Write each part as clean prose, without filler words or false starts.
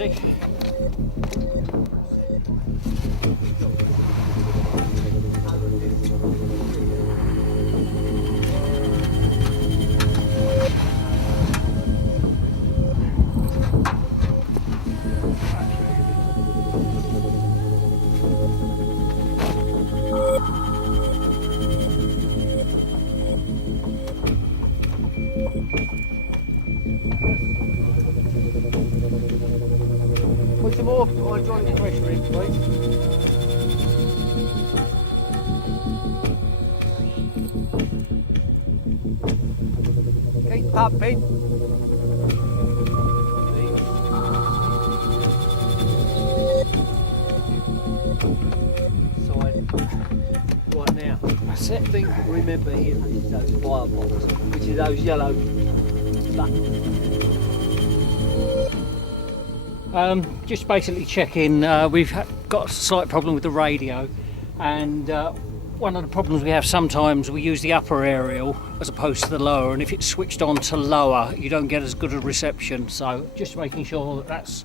ready. Put some more hydraulic pressure in, please. Keep pumping. Right now, the set thing to remember here is those wire bolts, which is those yellow buttons. Just basically checking, we've got a slight problem with the radio, and one of the problems we have sometimes, we use the upper aerial as opposed to the lower, and if it's switched on to lower you don't get as good a reception, so just making sure that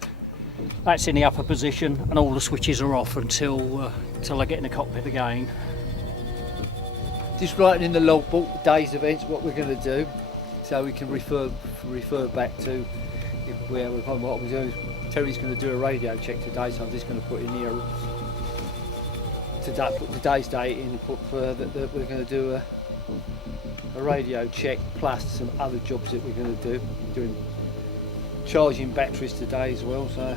that's in the upper position and all the switches are off until I get in the cockpit again. Just writing in the logbook the day's events, what we're going to do, so we can refer back to where we're on what we're doing. Terry's going to do a radio check today, so I'm just going to put in here today, put today's date in, put that we're going to do a radio check plus some other jobs that we're going to do. Doing charging batteries today as well, so.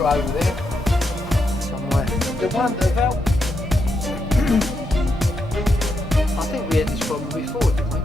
Over there somewhere. The one about I think we had this problem before, didn't we?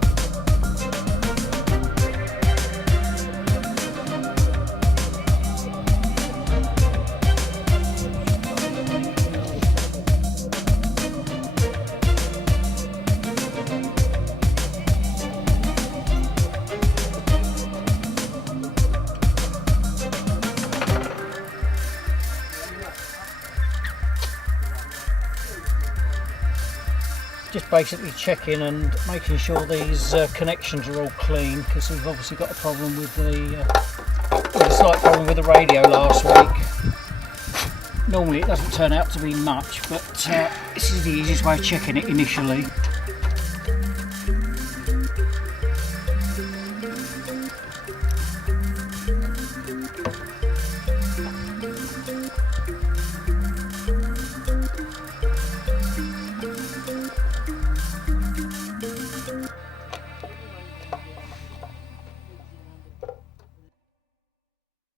Just basically checking and making sure these connections are all clean, because we've obviously got a problem with a slight problem with the radio last week. Normally it doesn't turn out to be much, but this is the easiest way of checking it initially.